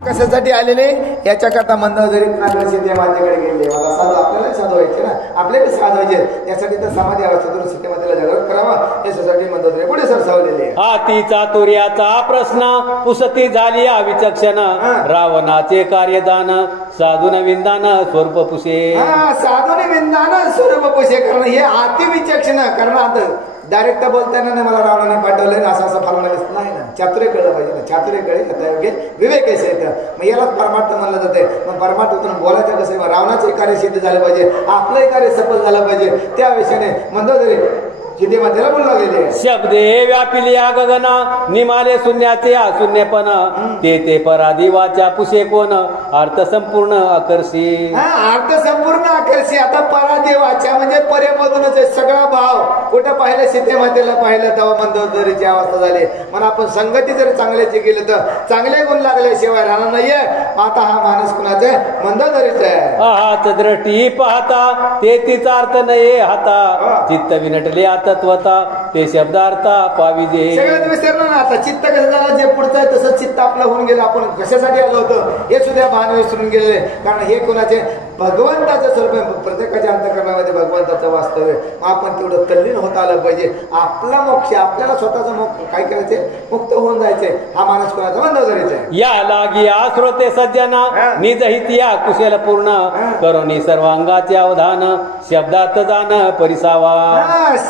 कशासाठी आलेले याच्याकरता मंदोदरी सीते मातेकडे गेले. मला साधू आपल्याला साधवायचे ना, आपल्याला साधवायचे, त्यासाठी तर समाधी अवस्थेतून सीते मातेला जागृत करावा याच्यासाठी मंदोदरी पुढे सरसावलेले. हाती चातुर्याचा प्रश्न पुसती झाली विचक्षण रावणाचे कार्यदान साधून विंदान स्वरूप पुषे. साधून विंदान स्वरूप पुषे कारण हे अति विचक्षण कारण आता डायरेक्ट बोलताना मला रावणाने पाठवलं असं असं फलवणार नाही ना. चातुर्य कळलं पाहिजे ना, चातुर्य कळे विवेक येतं. मग यालाच परमार्थ म्हणलं जाते. मग परमार्थातून बोलायचं कसं रावणाचे कार्य सिद्ध झालं पाहिजे, आपलंही कार्य सफल झालं पाहिजे. त्या विषयाने मंदोदरी जिथे मातेला बोलला गेले. शब्दे व्यापिलिया गगन निमाले शून्याचे अशून्यपण ते पराधी वाचा पुषे कोण अर्थ संपूर्ण आकर्षी. अर्थ संपूर्ण आकर्षी. आता पराधी वाचा म्हणजे परेमधूनच सगळा भाव. कुठं पाहिलं सीते मातेला पाहिलं तेव्हा मंदोदरीची अवस्था झाली. म्हणून आपण संगती जर चांगल्याची केली तर चांगले गुण लागल्याशिवाय राहणार नाहीये. आता हा माणूस कुणाचा आहे? मंदोदरीचा आहे. हात दृष्टी पाहता ते तिचा अर्थ नाही हाता चित्त विनटले तत्वता ते शब्दार्था पाविजे. सगळ्यात विसरलं ना. आता चित्त कसं झालं, जे पुढचं आहे तसं चित्त आपलं होऊन गेलं. आपण कशासाठी आलो होतो हे सुद्धा भान विसरून गेलेले. कारण हे कोणाचे भगवंताचं स्वरूप आहे. प्रत्येकाच्या अंतःकरणामध्ये भगवंताचं वास्तव आहे. आपण तेवढं तल्लीन होता आलं पाहिजे. आपला मोक्ष आपल्याला स्वतःचा मोक्ष काय करायचे, मुक्त होऊन जायचे. हा माणूस कोणाचा मंदोदरीचा आहे. या लागी श्रोते सज्जना निज हितिया कुशल पूर्ण करोनी सर्वांगाचे अवधान शब्दार्थ जाण परिसावा.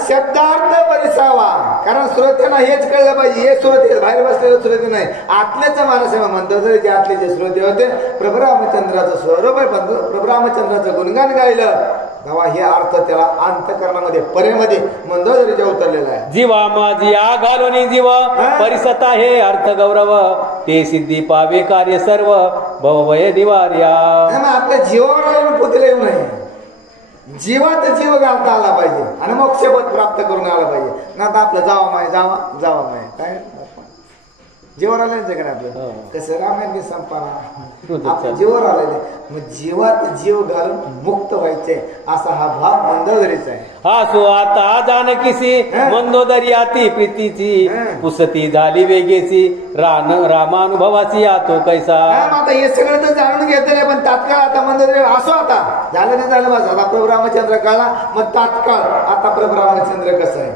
शब्दार्थ परिसावा. कारण श्रोत्यांना हेच कळलं पाहिजे. हे श्रोते बाहेर बसलेले श्रोते नाही, आतल्याच माणूस आहे. मंदोदरीचे आतले जे श्रोते होते प्रभू रामचंद्राचं स्वरूप आहे. प्रभू रामचंद्राचं गुणगान गायलं तेव्हा हे अर्थ त्याला अंतःकरणामध्ये परेमध्ये मंदोदरीच्या उतरलेला आहे. जीवा माझी घालून जीव परिसता हे अर्थ गौरव ते सिद्धी पावे कार्य सर्व भवभय निवार्या. आपल्या जीवावर पुतले येऊ नये. जीवात जीव घालता आला पाहिजे आणि मोक्षपद प्राप्त करून आला पाहिजे. ना तर आपलं जावा माय जावा माय काय जीवावर आले का आपलं कसं रामायण संपाना आपल्या जीवावर आलेले. मग जीवात जीव घालून मुक्त व्हायचे असा हा भाव मंदोदरीचा आहे. असो आता जानकीसी मंदोदरी अति प्रीतीची पुसती झाली वेगेची रामानुभवाची आतो कैसा. आता हे सगळं तर जाणून घेतलं पण तात्काळ आता मंदोदरी असो आता झालं नाही झालं बस. आता प्रभू रामचंद्र कळला मग तात्काळ आता प्रभू रामचंद्र कसं आहे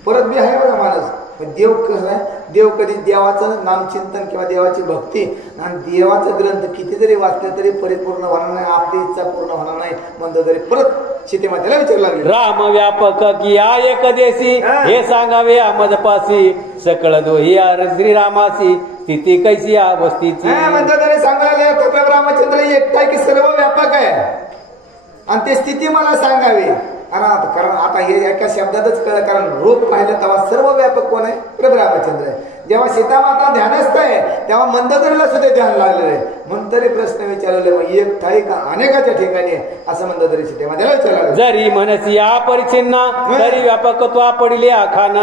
परत बी आहे बघा माणूस. देव कसं आहे, देव कधी देवाचं नामचिंतन किंवा देवाची भक्ती आणि देवाचा ग्रंथ किती जरी वाचले तरी परिपूर्ण होणार नाही, आपली इच्छा पूर्ण होणार नाही. मंदोदरी परत सीते मातेला विचारला राम व्यापक किया एक देशी हे सांगावे आमदपासी सकळ दोही श्रीरामासी स्थिती कैसी वस्तीची. मंदोदरी सांगायला प्रभू रामचंद्र एकटा की सर्व व्यापक आहे आणि ते स्थिती मला सांगावी. कारण आता हे एका शब्दातच कळलं. कारण रूप पाहिलं तेव्हा सर्व व्यापक कोण आहे? प्रभू रामचंद्र आहे. जेव्हा सीतामाता ध्यानस्थ आहे तेव्हा मंदोदरीला सुद्धा ध्यान लागलेलं आहे. म्हणून तरी प्रश्न विचारले मग एक ठाई का अनेकाच्या ठिकाणी असं मंदोदरी सीतेमातेला विचारलं. जरी मनसी या परिचिन्न तरी व्यापकत्वा पडले आखान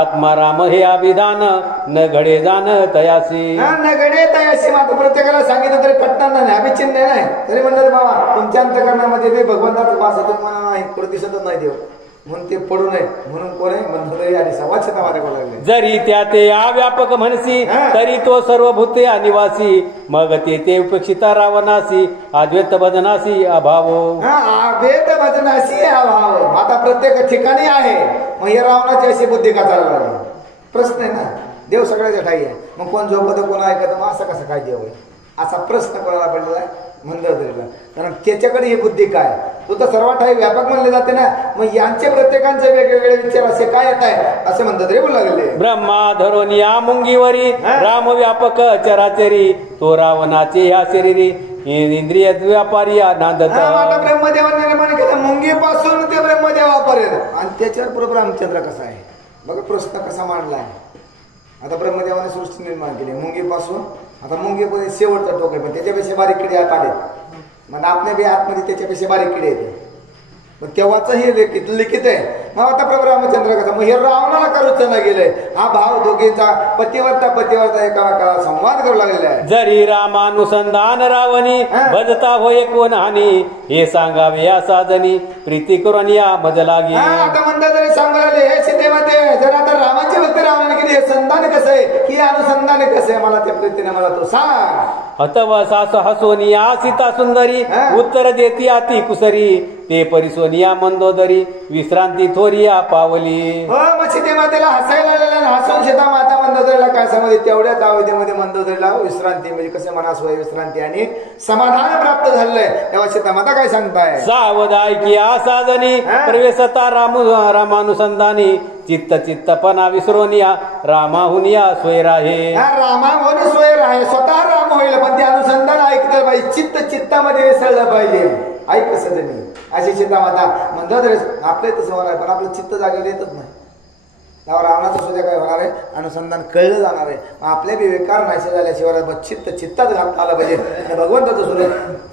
आत्मा राम हे अभिधान न घडे जाण तयासी. न घडे तयासी. मात्र प्रत्येकाला सांगितलं तरी पटणार नाही, अभिचिन्ह नाही. तरी म्हणतात बाबा तुमच्या अंतःकरणामध्ये मी भगवंताचा वास होतो म्हणा नाही प्रतिशतच नाही देव म्हणून ते पडू नये म्हणून कोणी मंदोदरी आणि संवाद लागले. जरी त्या ते व्यापक म्हणसी तरी तो सर्व भूते अनिवासी मग ते उपेक्षिता रावणासी अद्वैत भजनासी अभाव. अद्वैत भजनासी अभाव आता प्रत्येक ठिकाणी आहे. मग या रावणाची अशी बुद्धी का चालला प्रश्न आहे ना. देव सगळ्याच्या ठाई आहे. मग कोण झोपत कोण ऐकत मग असं कसं काय देव आहे असा प्रश्न कोणाला पडलेला आहे मंदोदरीला. कारण त्याच्याकडे ही बुद्धी काय तो तर सर्वात व्यापक म्हणले जाते ना. मग यांचे प्रत्येकांचे वेगवेगळे विचार असे काय येत आहे असे मंदोदरी बोलला गेले. ब्रह्मा धरून या मुंगीवरी राम व्यापक चराचरी तो रावणाचे ह्या शरीरी इंद्रिय व्यापारी नांदत. आता ब्रह्मदेवाने निर्माण केलं मुंगीपासून ते ब्रह्मदेवापर्यंत आणि त्याच्यावर प्रभू रामचंद्र कसा आहे बघा प्रश्न कसा मांडलाय. आता ब्रह्मदेवाने सृष्टी निर्माण केली मुंगीपासून. आता मुंगीमध्ये शेवटचा टोक आहे पण त्याच्यापेक्षा बारीक किडे आत आले. मग आपल्या बी आतमध्ये त्याच्यापेक्षा बारीक किडे येते. मग तेव्हाच हे लिखित आहे. मग आता प्रभू रामचंद्र कसा मग हे रावणाला का रुचना गेलंय हा भाव दोघींचा पतिवर्ता एकामेकाला संवाद करू लागलेला आहे. जरी रामानुसंधान रावणी भजता होय कोण हानी, हे सांगावे या साजनी प्रीती करून या मज लागे. आता म्हणतात तरी सांगू लागले हे सीतेमध्ये जर आता रामाची भक्ती रावणाने केली, हे संधान कसं आहे की अनुसंधान कसं आहे, मला त्या प्रीतीने मला तो सांग. अथवा सास हसोनिया सीता सुंदरी, उत्तर देती अति कुसरी, ते परिसोनिया मंदोदरी, विश्रांती थोरिया पावली. हो मग सीतेमातेला हसायला लागलेला, हसून सीता माता मंदोदरीला काय समजते, तेवढ्याच अवधीमध्ये मंदोदरीला विश्रांती म्हणजे कसे मनास्वय विश्रांती आणि समाधान प्राप्त झालंय. तेव्हा सीता माता काय सांगताय, सावधाय की साजनी प्रवेशता रामानुसंधानी, चित्तपणा विसरोनिया रामाहुनिया स्वैर आहे. रामाहून स्वैर आहे, स्वतः राम होईल पण ते अनुसंधान ऐकलं पाहिजे, चित्तामध्ये विसरलं पाहिजे. ऐक सजनी अशी सीता माता मंदोदरी आपले तसं होणार आहे, पण आपलं चित्त जागेला येतच नाही. तेव्हा रावणाचं सुद्धा काय होणार आहे, अनुसंधान कळलं जाणार आहे. मग आपल्या विवेकार नाहीसे झाल्याशिवाय चित्तात घालता आलं पाहिजे, भगवंताचं सुद्धा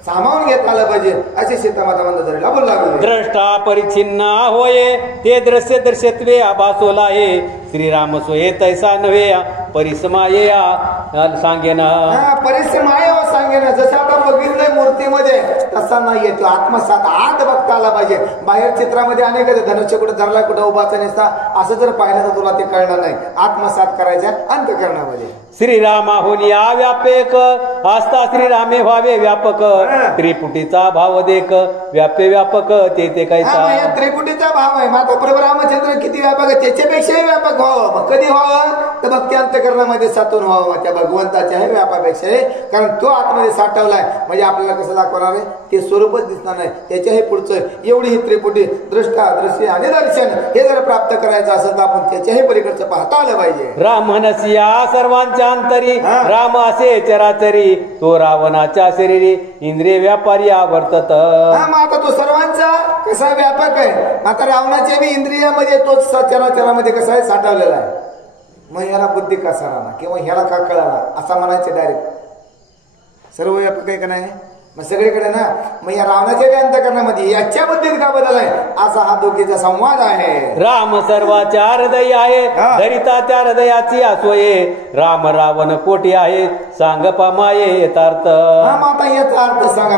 सामावून घेता आलं पाहिजे. अशी सीता माता मंदोदरीला बोलू लागली. द्रष्टा परिच्छिन्न होये, ते दृश्य दर्शत्वे आभासोला आहे, श्रीराम सोये तैसा नव्हे परिसमाये सांगेन. परिसमाय सांगेन, जसं आता बघितलंय मूर्तीमध्ये तसा नाहीये तो आत्मसात आत बघता आला पाहिजे. बाहेर चित्रामध्ये अनेक धनुष्य कुठे धरला कुठे उभाचा नसता असं जर पाहिलं तर तुला ते कळणार नाही. आत्मसात करायच्या अंतःकरणामध्ये श्रीरामाहुनी व्यापक आस्था श्रीरामे व्हावे व्यापक, त्रिपुटीचा भाव देख व्यापे व्यापक ते कैसा. त्रिपुटीचा भाव आहे. माता प्रभू रामचंद्र किती व्यापक आहे, त्याच्यापेक्षाही व्यापक व्हावं. मग कधी व्हावं तर भक्ती अंतःकरणामध्ये साठवून व्हावं त्या भगवंताच्या व्यापापेक्षा. कारण तो आतमध्ये साठवलाय म्हणजे आपल्याला कसं दाखवणार आहे, ते स्वरूपच दिसणार नाही, त्याच्याही पुढचं एवढी ही त्रिपुटी दृष्टा दृश्य आणि दर्शन हे जर प्राप्त करायचं असेल तर आपण त्याच्याही पलीकडचं पाहता आलं पाहिजे. राम म्हणसिया सर्वांच्या अंतरी, राम असे चराचरी, तो रावणाच्या शरीरी इंद्रिय व्यापारी वर्तत. मग आता तो सर्वांचा कसा व्यापक आहे, आता रावणाच्या बी इंद्रियामध्ये तोच चराचरामध्ये कसा आहे साठवलेला आहे. मग ह्याला बुद्धी कसा राहणार किंवा ह्याला का कळाला असं म्हणायचं डायरेक्ट. सर्व व्यापक आहे का नाही, मग सगळीकडे ना. मग या रावणाच्या अंतःकरणामध्ये याच्या बुद्धीत का बदल आहे, असा हा दोघीचा संवाद आहे. राम सर्वाच्या हृदय आहे, धरिता त्या हृदयाची आसोये, राम रावण कोटी आहे, सांग पामाये यथार्थ. आता याचा अर्थ सांगा.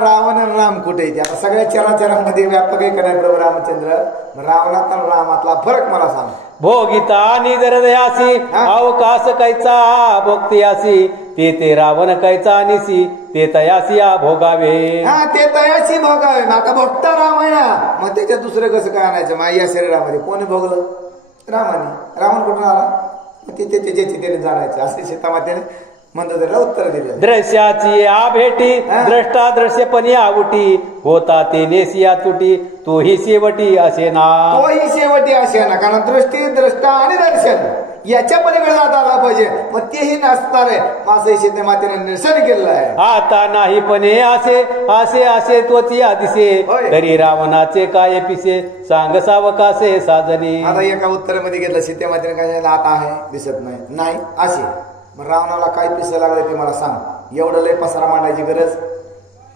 रावण राम कुठे येते, आता सगळ्या चराचरांमध्ये व्यापक आहे का नाही प्रभू रामचंद्र. रावणात आणि रामातला फरक मला सांग. भोगिता निदरदयासी, अवकाश कैचा भोक्तियासी, ते रावण कैचा निसी, ते तयासी भोगावे. ते तयासी भोगावे. आता भोगता राम आहे ना, मग त्याच्यात दुसरं कसं काय आणायचं. मग या शरीरामध्ये कोणी भोगलं, रामाने. रावण कुठून आला, मग ते त्याच्याची त्याने जाणायचं. असे सीतामातेने मंदोदरीला उत्तर दिले. दृश्याची भेटी, द्रष्टा दृश्यपणी आवटी, होता ते नेसिया तुटी, तोही शेवटी असे ना. तोही शेवटी असे ना. कारण दृष्टी द्रष्टा आणि दर्शन याच्या पलीकडे जात आला पाहिजे, मग तेही नसणार आहे. असं सीते मातेने निरसन केलेलं आहे. आता नाही पणे असे असे असे तोची आदिसे, तरी रावणाचे काय पिसे, सांग सावकासे साजनी. आता एका उत्तरामध्ये घेतलं सीते मातेने काय, आता आहे दिसत नाही असे. मग रावणाला काय पिसं लागलं ते मला सांग. एवढं लय पसारा मांडायची गरज.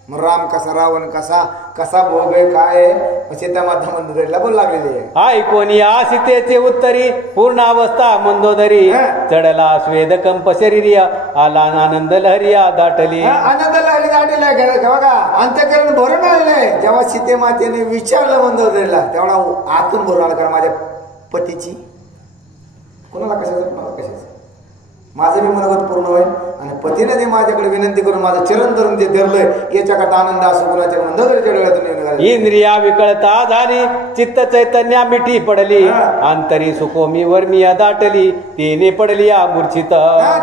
मग राम कसा रावण कसा भोग आहे काय आहे, सीता माता मंदोदरीला बोल लागलेली आहे. ऐकोनी सीतेचे उत्तरी, पूर्ण अवस्था मंदोदरी, चढला स्वेद कंप शरीरी, आला आनंद लहरिया दाटली. आनंद लहरी दाटली बघा, अंतःकरण भरून आलेलं. जेव्हा सीते मातेने विचारलं मंदोदरीला तेवढा आतून भरून आलं. कारण माझ्या पतीची कोणाला कशाचं माझं मी मनोगत पूर्ण होईल आणि पतीने जे माझ्याकडे विनंती करून माझं चरण धरून ते धरलंय, याच्याकडे आनंद असो कुणाच्या मंदोदरीच्या डोळ्यातून. इंद्रिया विकळता झाली, चित्त चैतन्या मिठी पडली, अंतरी सुकोमी वर्मिया दाटली, तेने पडली या मूर्छित.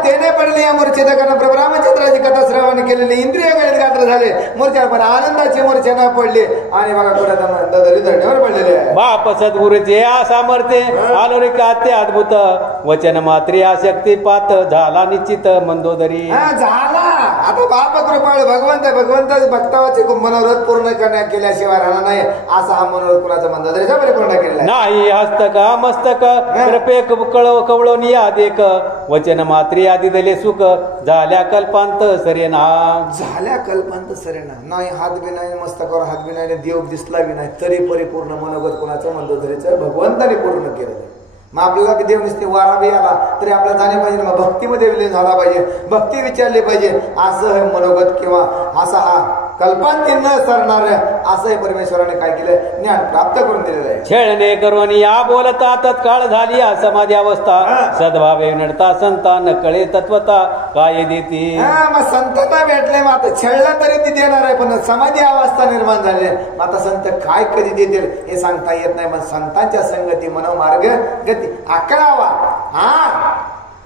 तेने पडली या मूर्छित. कारण प्रभू रामचंद्राची कथा श्रवण केलेली इंद्रिय गळीत गात्र झाले, मूर्छा पण आनंदाची मूर्छा न पडली. आणि बघा कुठे मंदोदरी धरण्यावर पडलेले आहे. बाप सद्गुरूचे सामर्थ्य अलौकिक अद्भुत, वचन मात्रे आशक्ती पात, झाला निश्चित मंदोदरी. झाला. आता बाप कृपाळू भगवंत भक्तावाचे मनोरथ पूर्ण केल्याशिवाय राहणार नाही. असा हा मनोरथ कुणाचा मंदोदरीचा परिपूर्ण केला नाही. हस्तक मस्तक कृपे कवळोनी आदेक, वचन मात्रे आदि दिले सुख, झाल्या कल्पांत सरेना. झाल्या कल्पांत सरेना. नाही हात बी नाही, मस्तकावर हात बी नाही, देव दिसला बी नाही, तरी परिपूर्ण मनोगत कुणाचं मंदोदरीचं भगवंताने पूर्ण केलं. मग आपल्याला देव नुसते वारा बी आला तरी आपल्याला जाणे पाहिजे, मग भक्तीमध्ये विलीन झाला पाहिजे, भक्ती विचारली पाहिजे. असं हे मनोगत किंवा असा हा कल्पांती न सरणार असं हे परमेश्वराने काय केलं, ज्ञान प्राप्त करून दिलेलं आहे. छळणे करून या बोलता तत्काळ झाली या समाधी अवस्था, सद्भावे नडता संता न कळे तत्वता काय देती. मग संतांना भेटले, मग आता छळलं तरी ती देणार आहे, पण समाधी अवस्था निर्माण झाली. मग आता संत काय कधी देतील हे सांगता येत नाही. मग संतांच्या संगती मनोमार्ग गती आकळावा. हा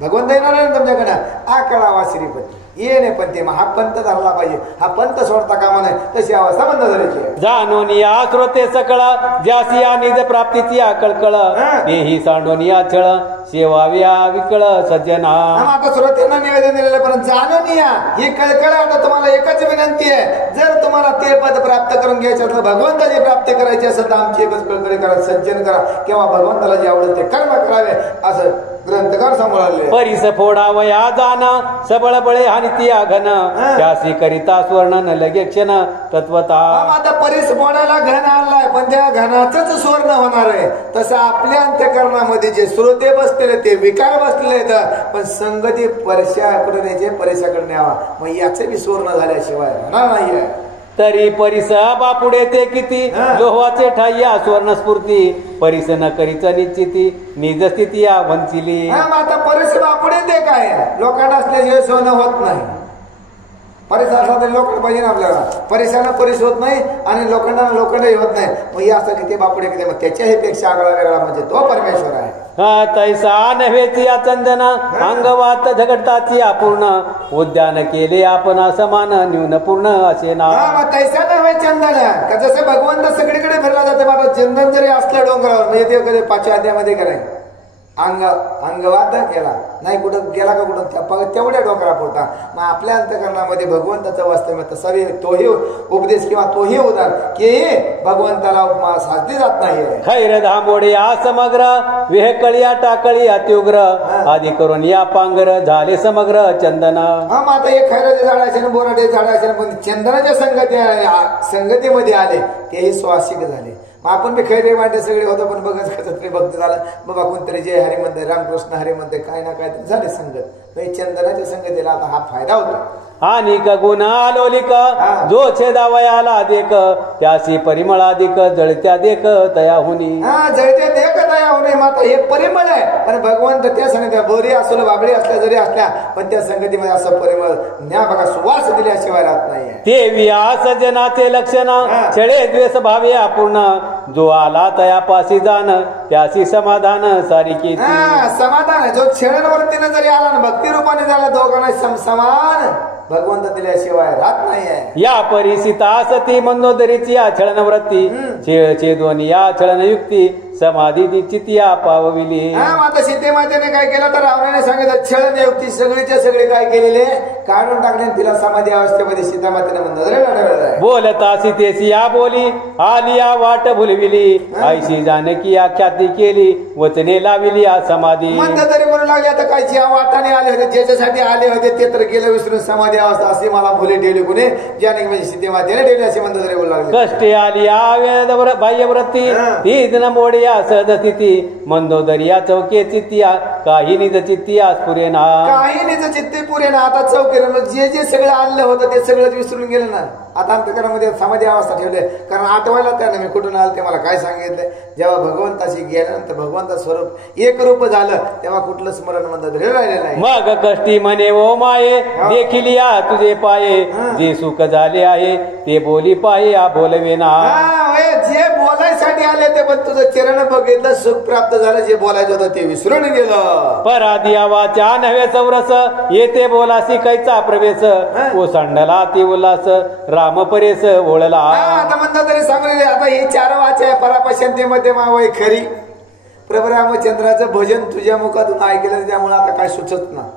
भगवंत येणार आहे तुमच्याकडं, आकळावा श्रीपती येणे पंथे. मग हा पंथ धरला पाहिजे, हा पंथ सोडता कामा नाही, तशी अवस्था बंद झाल्याची. जाणून या श्रोते सकळ ज्यासी या निज प्राप्तीची कळकळ, तेही सांडून या छळ सेवाव्या विकळ सज्जना. आता श्रोत्यांना निवेदन दिलेलं, पण जाणून या ही कळकळ. आता तुम्हाला एकच विनंती आहे, जर तुम्हाला ते पद प्राप्त करून घ्यायचं असलं, भगवंताची प्राप्ती करायची असेल तर आमची एकच कळकळी करा, सज्जन करा, किंवा भगवंताला जे आवडेल ते कर्म करावे असं ग्रंथकार सांभाळले. परिस फोडावया जाण सबळ बळे हानिती घन, त्यासी करिता स्वर्ण न लगे क्षण तत्वता. आता परिस फोडायला घन आणलाय, पण त्या घनाच स्वर्ण होणार आहे. तसं आपल्या अंत्यकरणामध्ये जे श्रोते बसलेले ते विकार बसलेले, पण संगती परशाकडे न्यायचे, परिसाकडे न्यावा. मग याचे बी स्वर्ण झाल्याशिवाय होणार नाहीये. तरी परिस बापुडे ते किती लोहाचे ठाय्या स्वर्ण स्फूर्ती, परिस न करीच निश्चिती निज स्थिती या वंचिली. आता परिस बापुडे ते काय, लोकांना असल्याशिवाय सोनं होत नाही. परिसर असला तरी लोखंड पाहिजे ना आपल्याला, परिसरानं परिस होत नाही आणि लोखंडानं लोखंडही होत नाही. मग हे असं किती बापुडे किती, मग त्याच्याही पेक्षा आगळा वेगळा म्हणजे तो परमेश्वर आहे. तैसा नव्हेची या चंदन अंगवात झगडताची अपूर्ण, उद्यान केले आपण समान न्यून पूर्ण असे ना. तैसा नव्हे चंदन, का जसं भगवंत सगळीकडे फिरला जाते. मला चंदन जरी असलं डोंगरावर, म्हणजे ते कधी 5व्या अध्यायामध्ये कराय अंगवात गेला नाही, कुठं गेला का कुठं तेवढ्या डोंगरा पोटा. मग आपल्या अंतकरणामध्ये भगवंताचं वास्तव्य, तसावी तोही उपदेश किंवा तोही उदार की भगवंताला उपमा साधली जात नाही. खैर धामोडे या समग्र वेहकळिया टाकळी अत्युग्र, आधी करून या पांगर झाले समग्र चंदन. मग आता हे खैराचे झाड असेल, बोराटे झाड असेल, पण चंदनाच्या संगतीमध्ये आले तेही स्वासिक झाले. मग आपण बी खैरे वाटे सगळे होतो, पण बघत तरी भक्त झाला बाबा, कोणतरी जय हरी म्हणते, रामकृष्ण हरी म्हणते, काय ना काय तरी झाले संगत. चंदनाच्या संगतीला आता हा फायदा होतो. आणि गुण आलोलिक जो छेदावयाला देख, त्यासी परिमळाधिक जळत्या देख तयाहुनी. जळत्या देख तयाहुनी. माता हे परिमळ आहे, आणि भगवंत त्या संगती बोरी असलं बाबळी असल्या जरी असल्या, पण त्या संगतीमध्ये असं परिमळ न्या बघा सुवास दिल्याशिवाय राहत नाही. ते विया सज्जनाचे लक्षण छळे द्वेष भावे अपूर्ण, जो आला तयापासी जाण त्यासी समाधान सारिकी. समाधान जो छळणवरतीनं जरी आला ना, भक्ती रूपाने झाला, दोघांना समान भगवंत दिल्याशिवाय राहत नाहीये. या परिसिता सती मंदोदरीची या छळनवृत्ती, छेदोन या छळनयुक्ती समाधी चितिया पावविली. आता सीतेमातेने काय केलं तर रावणाने सांगितलं छळनयुक्ती सगळीच्या सगळी काय केलेले काढून टाकले, तिला समाधी अवस्थेमध्ये सीतामातेने मंदोदरी बोलता सीतेसी या बोली आली या वाट भुलविली, आईशी जानकी या ख्याती केली वचने लाविली या समाधी. मंदोदरी म्हणू लागली आता काय ज्या वाटाने आले होते, ज्याच्यासाठी आले होते ते तर गेलं विसरून समाधी अवस्था असे मला भुले ठेवली कुणी, ज्याने म्हणजे सीतेमातेने ठेवली असे मंदोदरी बोलू लागले. कष्टे आली या बाह्यव्रती ही दिन मोडी या सहजस्थिती, मंदोदरी या चौके चित्तिया काही निज चित्तिया पुरेना. काही निज चित्ती पुरेना. आता चौकीला जे जे सगळं आणलं होतं ते सगळं विसरून गेलं ना. आता अंतकरणामध्ये समाधी अवस्था ठेवले, कारण आठवायला त्यानं मी कुठून आलं ते मला काय सांगितलं. जेव्हा भगवंताशी गेल्यानंतर भगवंता स्वरूप एक रूप झालं, तेव्हा कुठलं स्मरण मंदोदरी राहिलेलं नाही. मग कष्टी म्हणे ओ माये देखील या तुझे पाये, जे सुख झाले आहे ते बोली पाये आ बोलवेना. जे बोलायसाठी आले ते पण तुझं चरण बघितलं, सुख प्राप्त झालं, जे बोलायचं होतं ते विसरून गेलं. पराधी आवाच्या नव्हे चौरस, येते बोलासी कैचा प्रवेश, ओसांडला ती उल्हास राम परेस ओळला. आता म्हणतात तरी सांगले आता ही 4 वाचा आहे. परापशंतीमध्ये मावय खरी, प्रभू रामचंद्राचं भजन तुझ्या मुखातून ऐकलं, त्यामुळे आता काय सुचत ना.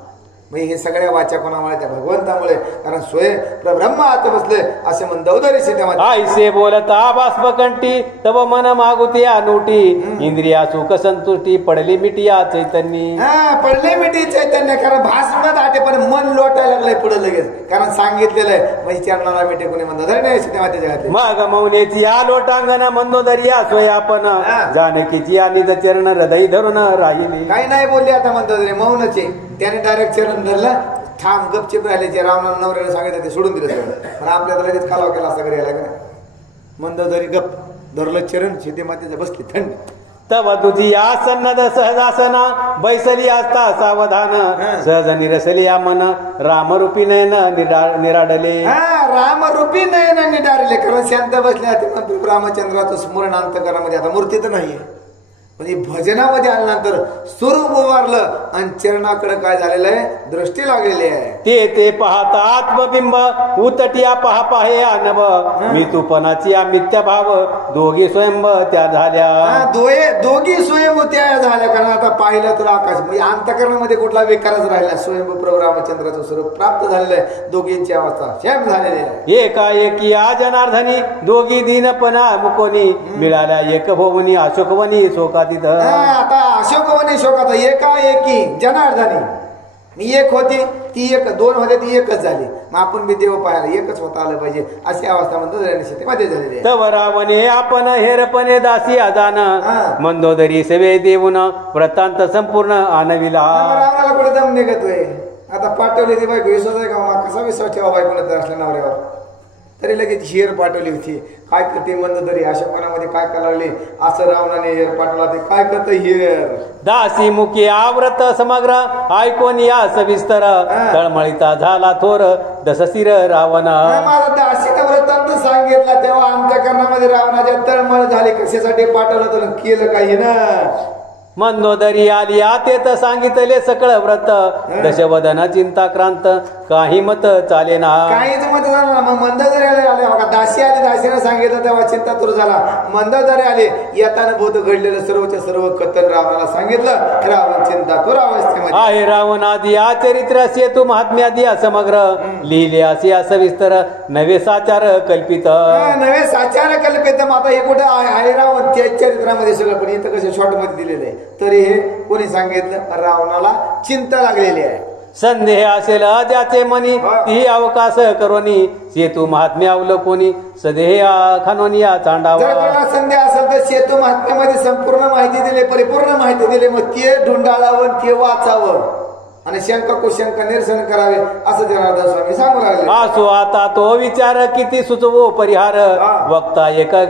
म्हणजे हे सगळ्या वाचा कोणामुळे, त्या भगवंतामुळे, कारण स्वयं ब्रह्म आत बसले असे मंदोदरी सीतेमाते. आईसे बोलता बाष्पकंठी तव मन मागुती अनुटी, इंद्रिया सुख संतुष्टी पडली मिटिया चैतन्य. पडले मिठी चैतन्य, कारण भास्म दाटे पण मन लोटायला लागलंय पुढे लगेच, कारण सांगितलेलं आहे म्हणजे चरणाला भेटे कोणी म्हणतात नाही सीतेमाते जगातले. मग मौनेची या लोटांगण मंदोदरी सोय आपण जानकीची आणि चरण हृदय धरून राहिली. काही नाही बोलले आता म्हणतात रे मौनचे. त्याने डायरेक्ट चरण धरलं, ठाम गपचिप राहिले. जे रावणाला नवऱ्याला सांगितलं ते सोडून दिलं सगळं. पण आपल्याला लगेच कालाव केला असं घरी यायला का. मंदोदरी गप धरलं चरण, सीतेमातेचं बसली थंड. तव तुझी आसन्नद सहजासना बैसली असता सावधान सहज निरसली या मन रामरूपी नयन निराडले. रामरूपी नयन निराडले, कारण शांत बसले ते रामचंद्राचं स्मरण अंतकरणामध्ये. आता मूर्ती तर नाहीये, म्हणजे भजनामध्ये आल्यानंतर स्वरूप उभारलं आणि चरणाकडे काय झालेलं आहे, दृष्टी लागलेली आहे. ते पाहता आत्मबिंब उतटिया पाहे अनब मी तुपणाची मिथ्या भाव दोघी स्वयंभ त्या झाल्या. दोघी स्वयंभू त्या झाल्या, कारण आता पाहिलं तर आकाश म्हणजे अंतकरणामध्ये कुठला विकारच राहिला. स्वयंभू प्रभू रामचंद्राचं स्वरूप प्राप्त झालेलं आहे. दोघींची अवस्था सेम झालेली आहे. एकाएकी या जनार्दनी दोघी दीनपणा मुकोनी मिळाल्या एक भोवनी अशोकवनी शोका. आता अशोकवने शोकात एकाएकी जनार्दनी एक होती ती एक, दोन होते ती एकच झाली. मग आपण बी देव पाहायला एकच होता आलं पाहिजे अशी अवस्था म्हणतो मध्ये झालेली. तव रावणे आपण हेरपणे दासी आदान मंदोदरी सेवे देऊन वृत्तांत संपूर्ण आणविला. रावणाला कुठे दम निघतोय. आता पाठवली ती बायको, विश्वास आहे का कसा विश्वास ठेवा बायकोला तर असल्या नवऱ्यावर. तरी लगेच हेर पाठवली होती. काय करते मंदोदरी अशोकवनामध्ये काय करावले असं रावणाने हेर पाठवला. ते काय करत हेर दासी मुखी आवृत समग्र ऐकून या सविस्तर तळमळीता झाला थोर दसशिर रावण. माझा दासीनं वृत्तांत सांगितला तेव्हा अंतकरणामध्ये रावणाच्या तळमळ झाली. कशासाठी पाठवलं तर केलं काही ना. मंदोदरी आली आतेत सांगितले सकळ व्रत दशवदन चिंताक्रांत काही मत चाले ना. काहीच मत झालं ना. मग मंदोदरी आले बघा, दासी आली, दासीने सांगितलं तेव्हा चिंता दूर झाला. मंदोदरी आले, येताना भूत घडलेलं सर्वच्या सर्व कथन रावणाला सांगितलं. रावण चिंता दूर अवस्थेमध्ये आहे. रावण आदी या चरित्र सेतू महात्म्यादी समग्र लिहिले असे असविस्तर नवे साचार कल्पित. नवे साचार कल्पित. आता हे कुठे आहे रावण त्या चरित्रामध्ये सगळं, पण इथं कसं शॉर्ट मध्ये दिलेलं आहे. तरी हे कोणी सांगितलं, रावणाला चिंता लागलेली आहे. संदेह असेल ज्याचे मनी ती अवकाश करोनी सेतू महात्म्य अवलोकोनी सदेह खानोनिया चांडावा. जर कोणाला संदेह असेल तर सेतू महात्म्यामध्ये संपूर्ण माहिती दिली, परिपूर्ण माहिती दिली. मग ते ढुंडाळावं, ते वाचावं आणि शंका कुशंका निरसन करावे असं जनार्दन स्वामी सांगू लागले. असो आता तो विचार किती सुचवो परिहार वक्ता एका